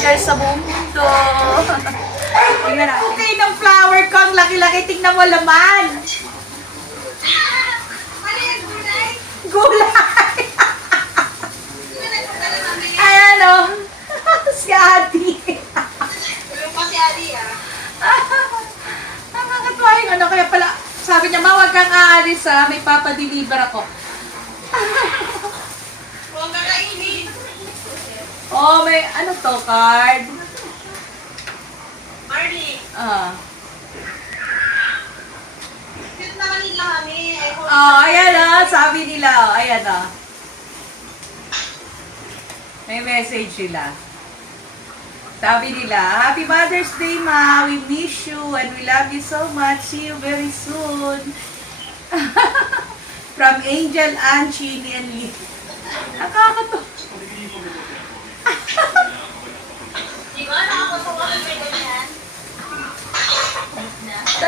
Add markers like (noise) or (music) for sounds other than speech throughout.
girls sa buong mundo. (laughs) Tingnan natin. Okay, ng flower ko. Ang laki-laki. Tingnan mo laman. Gulay. Ayan o. (laughs) si Adi. (laughs) Nakakatuwa yung ano. Kaya pala, sabi niya, ma, huwag kang aalis ha. May papadeliver ako. Oh, may ano to, card? Ah. Oh, ayan ah, sabi nila, oh, ayan ah. May message sila. Sabi nila, Happy Mother's Day, Ma. We miss you and we love you so much. See you very soon. (laughs) From Angel, Ann, Chini, and Lee. Nakakatawa.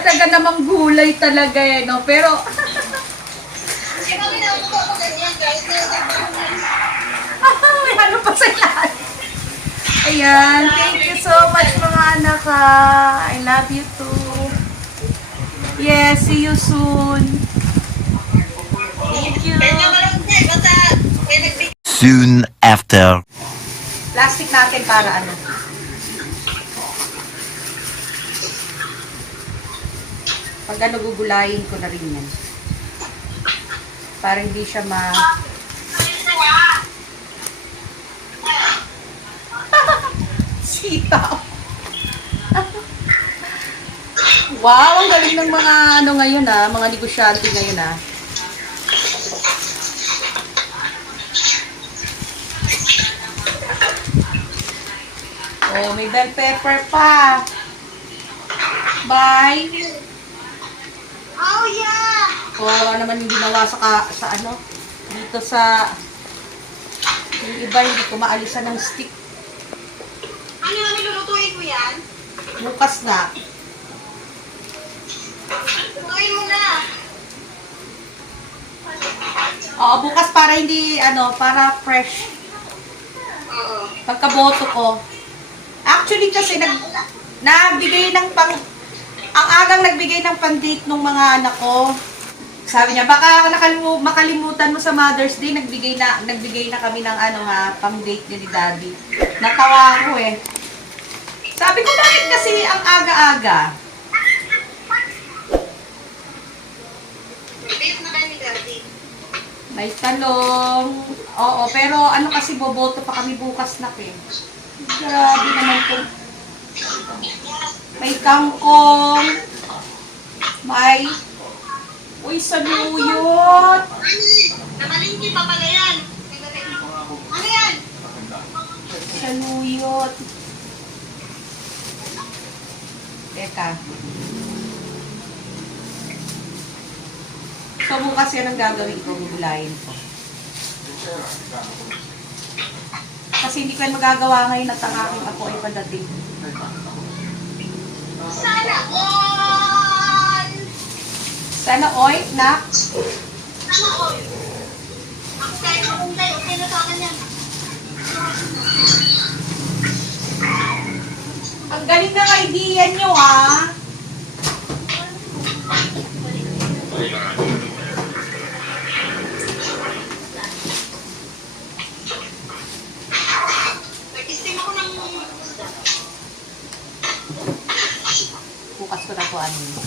Talaga namang gulay talaga eh, no? Pero, (laughs) may ano pa sa ilalim. Ayan, thank you so much mga anak ha. I love you too. Yes, see you soon. Thank you. Soon after. Plastic natin para ano. Pag ano, gugulayin ko na rin yan. Para hindi siya ma... (laughs) Sitaw. wow, ang galing ng mga ano ngayon ah, mga negosyante ngayon ah. Oh, may bell pepper pa. Bye. Oh yeah! Kawawa naman yung ginawa sa, ka, sa ano, dito sa, yung iba hindi ko maalisan ng stick. Ano yung nilulutuin mo yan? Bukas na. Lutuin mo na. Oo, bukas para hindi, ano, para fresh. Oo. Pagkaboto ko. Actually kasi nag, nagbigay ng pang, ang agang nagbigay ng pang-date ng mga anak ko. Sabi niya, baka nakalimu, makalimutan mo sa Mother's Day, nagbigay na, nagbigay na kami ng ano ha, pang-date niya ni Daddy. Natawa ako eh. Sabi ko, bakit kasi ang aga-aga? Date na kayo ni Daddy. May talong. Oo, pero ano kasi boboto pa kami bukas na eh. Grabe naman po. May kangkong. May... Uy, saluyot. Namalingki pa pala yan. Ano yan? Saluyot. Teka. So, bukas yan ang gagawin ko. Gugulayin ko. Kasi hindi ko yan magagawa ngayon at ang aking apo ay padating. Sana all! Sana oy, na. Sana all! Ako makuntay, okay na sa yan. Ang galing ng idea nyo, ha? Nag-steam ako ng... Bukas ko na po ano. Kasi nagugutom na ako.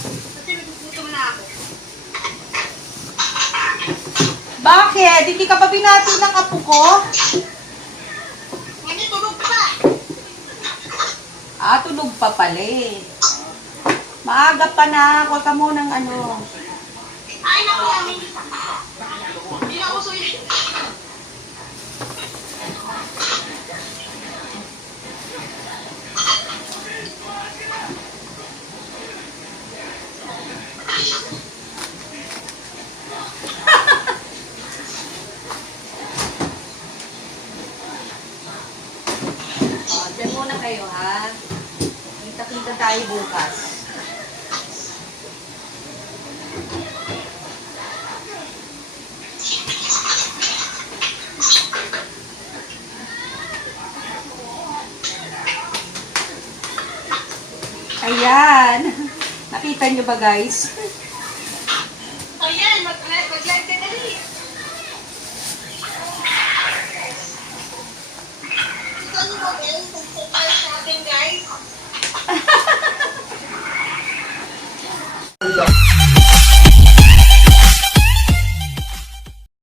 Bakit? Hindi ka pa binati ng apo ko? Ngayon, tulog pa! Ah, tulog pa pala eh. Maaga pa na. Huwag ka munang ano. Ay, naku. Hindi na ako sulit. kayo, ha? Kita-kita tayo bukas. Ayan. (laughs) Nakita nyo ba guys? Ayan, Ni Mabel, kung tayo sa akin guys. (laughs)